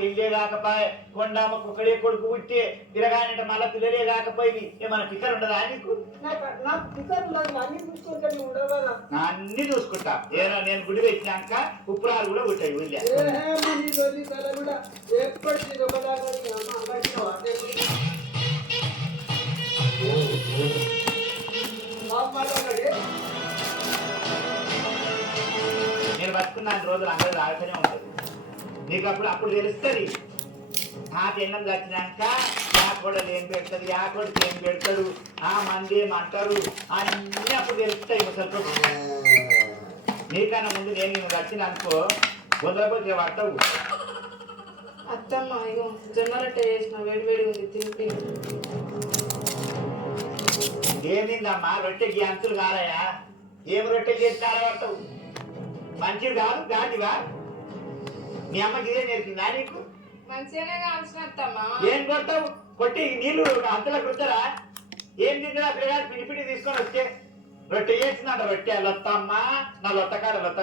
పెళ్ళే కాకపోయి కొండమ్మ కుక్కడే కొడుకు పుట్టి తిరగానంటే మళ్ళా పిల్లలే కాకపోయి ఏమన్నా పిక్కర్ ఉండదా నీకు? నాకు పికర్ ఉండదు, అన్ని చూసుకుంటే ఉండవు కదా. అన్ని చూసుకుంటా. నేను గుడి పెట్టినాక ఉప్పురాలు కూడా పుట్టాయి ఊళ్ళో. కూడా ఎప్పటికీ నేను బతుకున్న రోజులు అందరూ రాకనే ఉంటుంది. నీకు అప్పుడు తెలుస్తుంది. ఆ తిన్నం వచ్చినాక ఆ కోడలు ఏం పెడతాడు, ఆ కొడుకు ఏం పెడతాడు, ఆ మంది ఏమంటారు అన్నీ అప్పుడు తెలుస్తాయి ముసలితో. నీకన్నా ముందు నేను వచ్చిన అనుకో వదలకపోతే పడతావు. అత్తమ్మ ఇగో జొన్న రొట్టె చేసిన వేడి ఉంది తింటే. ఏమిందమ్మా రొట్టెకి అంతులు కాలయా? ఏం రొట్టె చేసి కాలబడతావు? మంచిది కాదు గాడివా? మీ అమ్మకి ఇదే నేర్పిందా నీకు? మంచిగానే కాల్చిన అత్తమ్మ. ఏం కొడతావు? కొట్టి నీళ్ళు అంతలో కొడతారా? ఏం తింటారా? పిల్లగాడు పిడి తీసుకొని వచ్చే రొట్టె చేసిందంట. రొట్టె లొత్తమ్మ నా లొత్తకాడ లొత్త